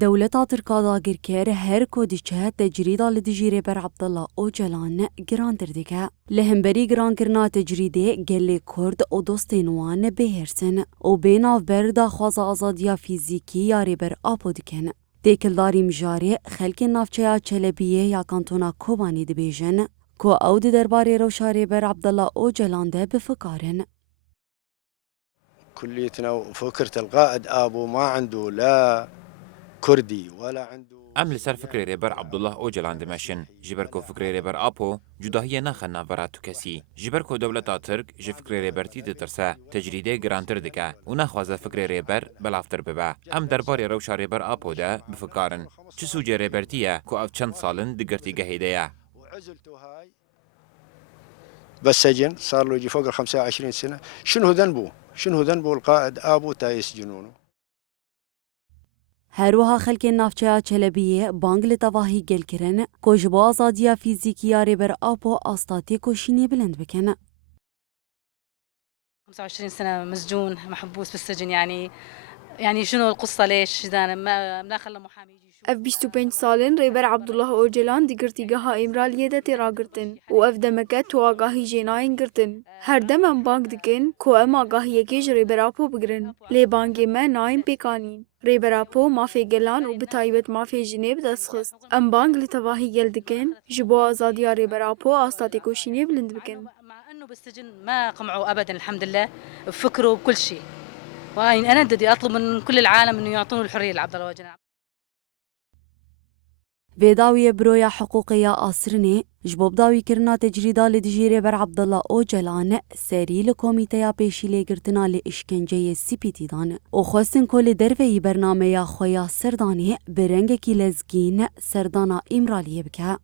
دولتا تركا گرکر هر کودیچه تجریدا لدجیره بر عبدالله اوجلان گران دردگه. لهمبری گران کرنا تجریده گلی کرد و دوستینوان بهرسن و بیناو بردا خواز آزادیا فیزیکی یاری بر آپو دکن. دیکلداری مجاره خلک نافچه چلبیه یا کانتونا کوبانی دبیجن کو او درباره روشاری بر عبدالله اوجلان ده بفکارن. كليتنا وفكرة القائد أبو ما عنده لا كردي ولا عنده ام لسر فکر ریبر عبدالله اوجلان دمشن جبر کو فکر ریبر آپو جداهی نخنا براتو کسی جبر کو دولتا ترک ج فکر ریبرتی دترسه تجریده گرانتر دکه و نخوازه فکر ریبر بلافتر ببه ام درباره روشا ریبر آپو ده بفکارن چه سوجه ریبرتیه کو اف چند سالن دگرتی گهیده وعزلته هاي بس سجن صار له يجي فوق ال 25 سنة. شنو ذنبه؟ شنو ذنبه القائد أبو تا يسجنونه؟ هروها خلک نافچه چلبیه بانگل تواهی گل کرن کو جبو آزادیا فیزیکی یاری بر آپو آستاتی کوشینی بلند بکن. 25 سنة مسجون محبوس بالسجن يعني شنو القصة ليش إذا ما خلى محامي يجي يشوف اف 25 سالن ریبر عبدالله اوجلان دی گرتیگاها امرالیه ده تیرا گرتن و اف دمکه تو آگاهی جناین گرتن. هر دم ام بانگ دکن کو ام آگاهی کیج ریبر آپو بگرن. لی بانگ ما نایم پیکانین. ریبر آپو مافی گلان و بتایبت مافی جنیب دست خست. ام بانگ لتواهی گل دکن جبو آزادیا ریبر آپو آستاتی کوشینی بلند بکن. مع أنه بالسجن ما قمعوا أبدا الحمد لله بفكروا بكل شيء. وأنا بدي أطلب من كل العالم إنه يعطونه الحرية لعبد الله اوجلان. ویداوی برویا حقوقی آسرنه جبوب داوی کرنا تجریدا لدجیره بر عبدالله اوجلان سری لکومیتیا پیشی لگرتنا لاشکنجه سیپیتی دان و خواستن کل دروی برنامه یا خویا سردانه برنگ کی لزگین سردانا امرالیه بکه.